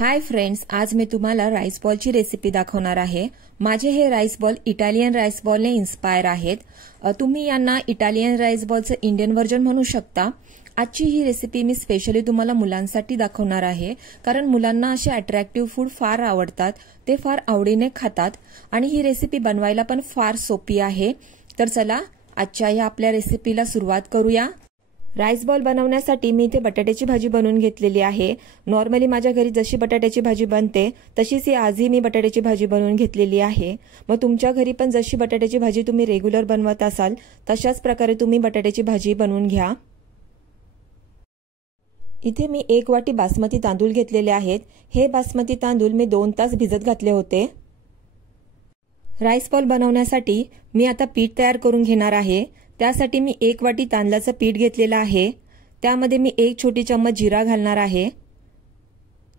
Hi friends, आज मी तुम्हाला rice बॉलची recipe दाखवणार आहे। माझे हे राईस बॉल इटालियन राईस बॉलने इन्स्पायर आहेत। तुम्ही यांना इटालियन राईस बॉलचं इंडियन व्हर्जन म्हणू शकता। आजची ही रेसिपी मी स्पेशली तुम्हाला मुलांसाठी दाखवणार आहे, कारण मुलांना असे अट्रॅक्टिव्ह फूड फार आवडतात, ते फार आवडीने खातात आणि ही रेसिपी बनवायला पण फार सोपी आहे। तर चला आजच्या या आपल्या रेसिपीला सुरुवात करूया। राईस बॉल बनवण्यासाठी मी इथे बटाट्याची भाजी बनवून घेतलेली आहे। नॉर्मली माझ्या घरी जशी बटाट्याची भाजी बनते तशीच ही आजही मी बटाट्याची भाजी बनवून घेतलेली आहे। मग तुमच्या घरी पण जशी बटाट्याची भाजी तुम्ही रेग्युलर बनवत असाल तशाच प्रकारे तुम्ही बटाट्याची भाजी बनवून घ्या। इथे मी 1 वाटी बासमती तांदूळ घेतलेले आहेत। हे बासमती तांदूळ मी 2 तास भिजत घातले होते। राईस बॉल बनवण्यासाठी मी आता पीठ तयार करून घेणार आहे। त्यासाठी मी 1 वाटी तांदळाचं पीठ घेतलेलं आहे। त्यामध्ये मी 1 छोटी चम्मच जिरा घालणार आहे,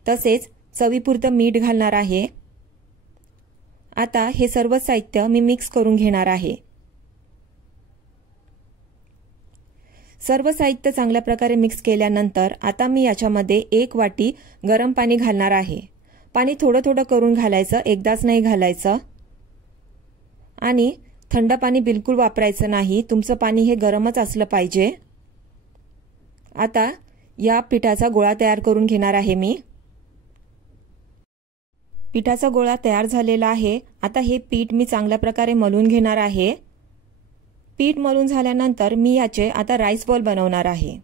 तसेच चवीपुरतं मीठ घालणार आहे। आता हे सर्व साहित्य मी मिक्स करून घेणार आहे। सर्व साहित्य चांगल्या प्रकारे मिक्स केल्यानंतर आता मी याच्यामध्ये 1 वाटी गरम पाणी घालणार आहे। पाणी थोडं थोडं करून घालायचं, एकदाच नाही घालायचं। आणि थंड पाणी बिलकुल वापरायचं नाही, तुमचं पाणी हे गरमच असलं पाहिजे। आता या पिठाचा गोळा तयार करून घेणार आहे मी। पिठाचा गोळा तयार झालेला आहे। आता हे पीठ मी चांगल्या प्रकारे मळून घेणार आहे। पीठ मळून झाल्यानंतर मी याचे आता राईस बॉल बनवणार आहे।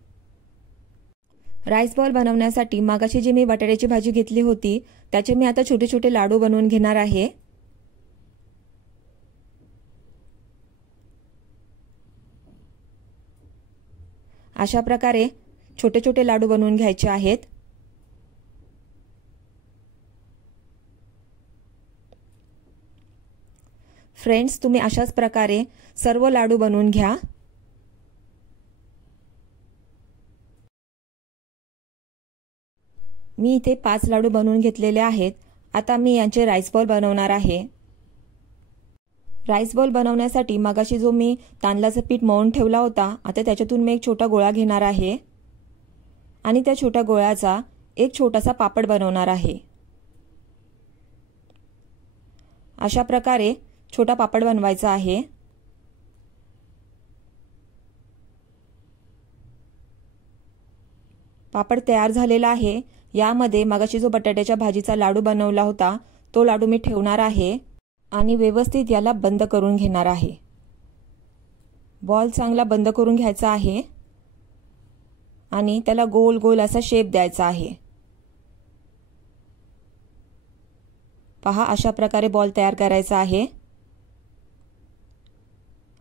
राईस बॉल बनवण्यासाठी मागाशी जी मी बटाट्याची भाजी घेतली होती त्याचे मी आता छोटे छोटे लाडू बनवून घेणार आहे। अशा प्रकारे छोटे छोटे लाडू बनवून घ्यायचे आहेत। फ्रेंड्स, तुम्ही अशाच प्रकारे सर्व लाडू बनवून घ्या। मी इथे 5 लाडू बनवून घेतलेले आहेत। आता मी यांचे राईस बॉल बनवणार आहे। राईस बॉल बनवण्यासाठी मगाशी जो मी तांदळाचं पीठ मळून ठेवला होता, आता त्याच्यातून मी एक छोटा गोळा घेणार आहे आणि त्या छोट्या गोळ्याचा एक छोटासा पापड बनवणार आहे। अशा प्रकारे छोटा पापड बनवायचा आहे। पापड तयार झालेला आहे। यामध्ये मगाशी जो बटाट्याच्या भाजीचा लाडू बनवला होता तो लाडू मी ठेवणार आहे आणि व्यवस्थित याला बंद करून घेणार आहे। बॉल चांगला बंद करून घ्यायचा आहे आणि त्याला गोल गोल असा शेप द्यायचा आहे। पहा, अशा प्रकारे बॉल तयार करायचा आहे।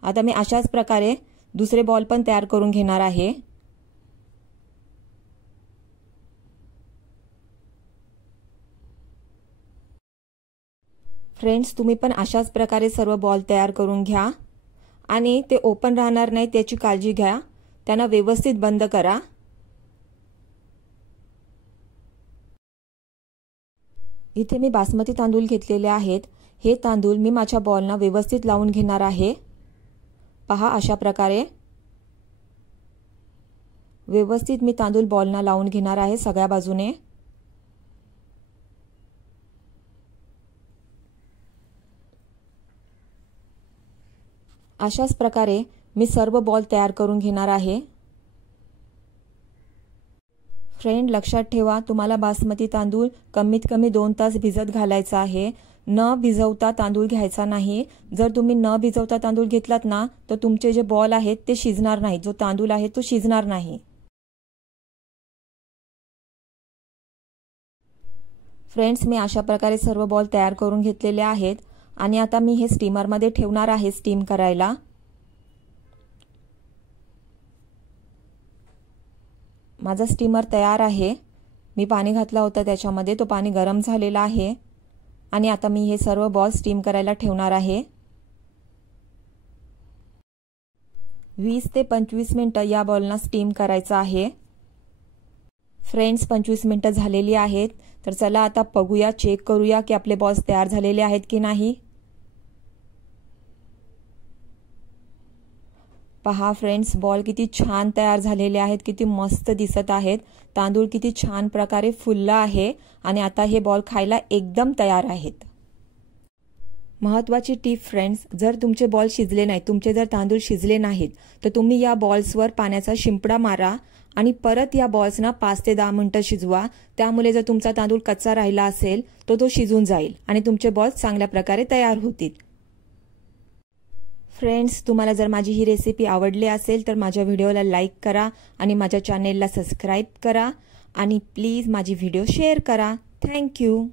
आता मी अशाच प्रकारे दुसरे बॉल पण तयार करून घेणार आहे। फ्रेंड्स, तुम्ही पण अशाच प्रकारे सर्व बॉल तयार करून घ्या आणि ते ओपन राहणार नाही त्याची काळजी घ्या। त्यांना व्यवस्थित बंद करा। इथे मी बासमती तांदूळ घेतलेले आहेत। हे तांदूळ मी माझ्या बॉलना व्यवस्थित लावून घेणार आहे। पहा, अशा प्रकारे व्यवस्थित मी तांदूळ बॉलना लावून घेणार आहे सगळ्या बाजूने। अशाच प्रकारे मी सर्व बॉल तयार करून घेणार आहे। फ्रेंड, लक्षात ठेवा, तुम्हाला बासमती तांदूळ कमीत कमी 2 तास भिजत घालायचा आहे। न भिजवता तांदूळ घ्यायचा नाही। जर तुम्ही न भिजवता तांदूळ घेतलात ना तर तुमचे जे बॉल आहेत ते शिजणार नाही, जो तांदूळ आहे तो शिजणार नाही। फ्रेंड्स, मी अशा प्रकारे सर्व बॉल तयार करून घेतलेले आहेत आणि आता मी हे स्टीमरमध्ये ठेवणार आहे स्टीम करायला। माझा स्टीमर तयार आहे। मी पाणी घातला होता त्याच्यामध्ये, तो पाणी गरम झालेला आहे आणि आता मी हे सर्व बॉल स्टीम करायला ठेवणार आहे। 20 ते 25 मिनिटं या बॉलना स्टीम करायचं आहे। फ्रेंड्स, 25 मिनिटं झालेली आहेत। तर चला आता बघूया, चेक करूया की आपले बॉल्स तयार झालेले आहेत की नाही। पहा फ्रेंड्स, बॉल किती छान तयार झालेले आहेत, किती मस्त दिसत आहेत. तांदूळ किती छान प्रकारे फुलला आहे आणि आता हे बॉल खायला एकदम तयार आहेत. महत्त्वाची टिप फ्रेंड्स, जर तुमचे बॉल शिजले नाही, तुमचे जर तांदूळ शिजले नाहीत, तर तुम्ही या बॉल्सवर पाण्याचा शिंपडा मारा आणि परत या बॉल्सना 5 ते 10 मिनिटं शिजवा. त्यामुळे जर तुमचा तांदूळ कच्चा राहिला असेल तर तो शिजून जाईल आणि तुमचे बॉल्स चांगल्या प्रकारे तयार होतील. फ्रेंड्स, तुम्हाला जर माझी ही रेसिपी आवडली असेल तर माझ्या व्हिडिओला लाईक करा आणि माझ्या चॅनेलला सबस्क्राईब करा आणि प्लीज माझी व्हिडिओ शेअर करा. थँक्यू.